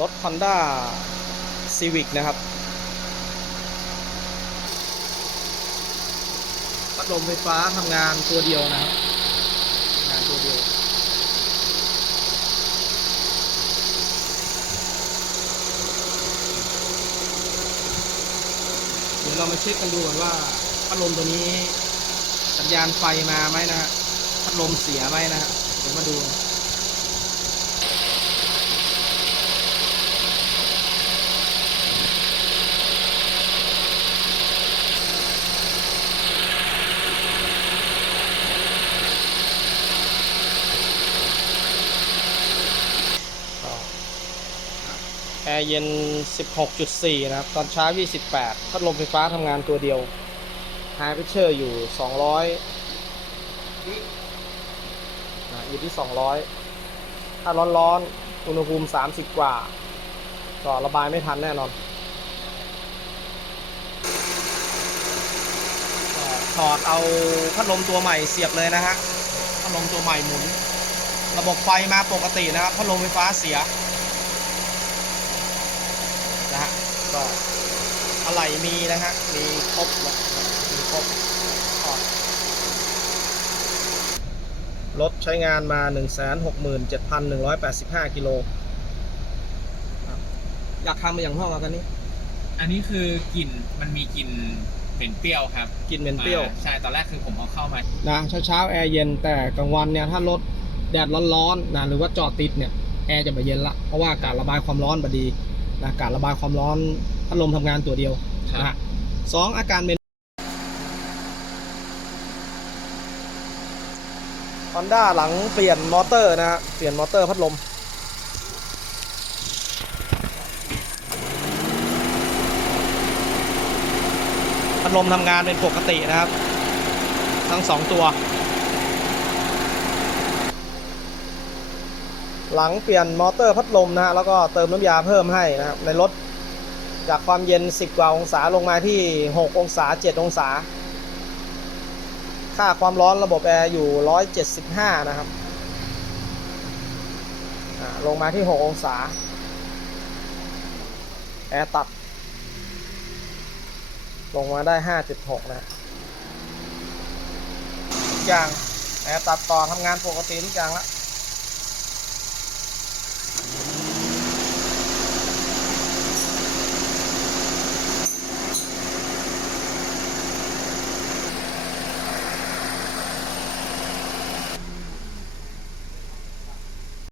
รถ Honda Civic นะครับ พัดลมไฟฟ้าทำงานตัวเดียวนะครับงานตัวเดียว เดี๋ยวเรามาเช็คกันดูกันว่าพัดลมตัวนี้สัญญาณไฟมาไหมนะฮะพัดลมเสียไหมนะฮะเดี๋ยวมาดู แอร์เย็น 16.4 นะครับ ตอนเช้า 28 พัดลมไฟฟ้าทำงานตัวเดียว ไฮเพิเชอร์อยู่ 200อะอยู่ที่ 200 ถ้าร้อนๆ อุณหภูมิ 30 กว่า ก็ระบายไม่ทันแน่นอนถอดเอาพัดลมตัวใหม่เสียบเลยนะฮะ พัดลมตัวใหม่หมุน ระบบไฟมาปกตินะครับ พัดลมไฟฟ้าเสีย นะฮะ ก็อะไรมีนะฮะ มีครบนะมีครบถอดรถใช้งานมา 167,185 กิโลครับอยากทำมาอย่างพ่อมากันนี้ อันนี้คือกลิ่นมันมีกลิ่นเหม็นเปรี้ยวครับกินเหม็นเปรี้ยวอ่าใช่ ตอนแรกคือผมเอาเข้ามา นะเช้าเช้าๆแอร์เย็นแต่กลางวันเนี่ย ถ้ารถแดดร้อนๆนะหรือว่าจอดติดเนี่ย แอร์จะไม่เย็นละ เพราะว่าการระบายความร้อนบดี นะการระบายความร้อนพัดลมทำงานตัวเดียวครับนะฮะสองอาการเป็นฮอนด้าหลังเปลี่ยนมอเตอร์นะฮะเปลี่ยนมอเตอร์พัดลมพัดลมทำงานเป็นปกตินะครับ ทั้งสองตัว หลังเปลี่ยนมอเตอร์พัดลมนะฮะแล้วก็เติมน้ำยาเพิ่มให้นะครับในรถจากความเย็น 10 กว่าองศาลงมาที่ 6 องศา 7 องศา ค่าความร้อนระบบแอร์อยู่ 175 นะครับลงมาที่ 6 องศา แอร์ตัด ลงมาได้ 5.6 นะฮะทุกอย่างแอร์ตัดต่อทำงานปกติทุกอย่างแล้ว